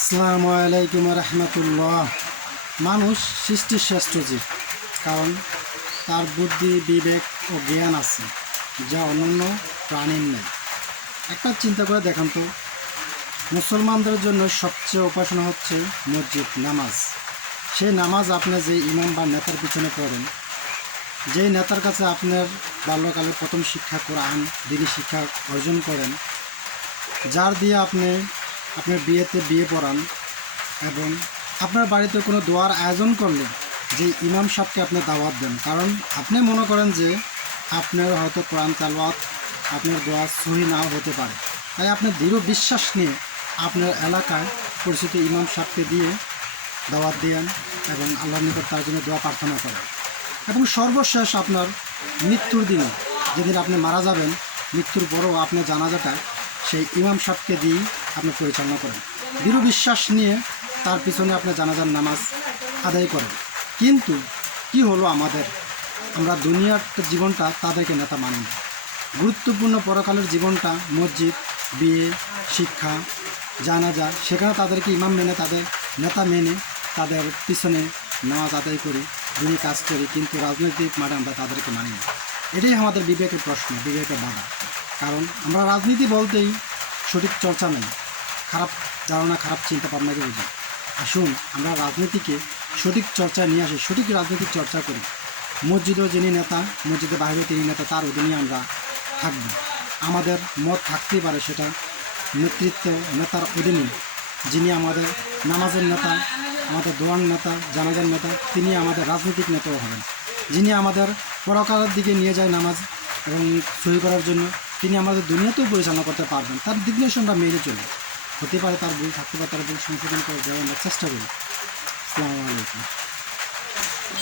আসসালামু আলাইকুম রহমতুল্লাহ। মানুষ সৃষ্টির শ্রেষ্ঠ জীব, কারণ তার বুদ্ধি, বিবেক ও জ্ঞান আছে, যা অন্যান্য প্রাণীর নেই। একটা চিন্তা করে দেখেন তো, মুসলমানদের জন্য সবচেয়ে উপাসনা হচ্ছে মসজিদ, নামাজ। সেই নামাজ আপনি যে ইমাম বা নেতার পিছনে পড়েন, যেই নেতার কাছে আপনার বাল্যকালে প্রথম শিক্ষা কোরআন, দিনী শিক্ষা অর্জন করেন, যার দিয়ে আপনি আপনার বিয়েতে বিয়ে পড়ান, এবং আপনার বাড়িতে কোনো দোয়ার আয়োজন করলে যে ইমাম সাহেবকে আপনি দাওয়াত দেন, কারণ আপনি মনে করেন যে আপনার হয়তো কোরআন তেলাওয়াত, আপনার দোয়া সহি নাও হতে পারে, তাই আপনি দৃঢ় বিশ্বাস নিয়ে আপনার এলাকায় পরিচিত ইমাম সাহেবকে দিয়ে দাওয়াত দেন এবং আল্লাহর নিকট তার জন্য দোয়া প্রার্থনা করেন। এবং সর্বশেষ আপনার মৃত্যুর দিনে, যেদিন আপনি মারা যাবেন, মৃত্যুর পরও আপনার জানাজাটা সেই ইমাম সাহেবকে দিয়েই আপনি পরিচালনা করেন। দৃঢ় বিশ্বাস নিয়ে তার পিছনে আপনি জানাজার নামাজ আদায় করেন। কিন্তু কি হলো আমাদের, আমরা দুনিয়ার জীবনটা তাদেরকে নেতা মানি না। গুরুত্বপূর্ণ পরকালের জীবনটা মসজিদ, বিয়ে, শিক্ষা, জানাজা, সেখানে তাদেরকে ইমাম মেনে, তাদের নেতা মেনে তাদের পিছনে নামাজ আদায় করি, দিনই কাজ করি, কিন্তু রাজনৈতিক মাঠে আমরা তাদেরকে মানি না। এটাই আমাদের বিবেকের প্রশ্ন, বিবেকের বাধা। কারণ আমরা রাজনীতি বলতেই সঠিক চর্চা নেই, খারাপ ধারণা, খারাপ চিন্তা ভাবনাকে বুঝি। আসুন আমরা রাজনীতিকে সঠিক চর্চায় নিয়ে আসি, সঠিক রাজনৈতিক চর্চা করি। মসজিদও যিনি নেতা, মসজিদের বাইরেও তিনি নেতা, তার অধীনে আমরা থাকব। আমাদের মত থাকতেই পারে, সেটা নেতৃত্ব নেতার অধীনে। যিনি আমাদের নামাজের নেতা, আমাদের দোয়ার নেতা, জানাজার নেতা, তিনি আমাদের রাজনৈতিক নেতাও হবেন। যিনি আমাদের পরকালের দিকে নিয়ে যায় নামাজ এবং সহি করার জন্য, তিনি আমাদের দুনিয়াতেও পরিচালনা করতে পারবেন। তার দিক নির্দেশনা মেনে চলি। হতে পারে তার ভুল থাকতে পারে, তার ভুল সংশোধন করে দেওয়ার আমরা চেষ্টা করি। আসসালামু আলাইকুম।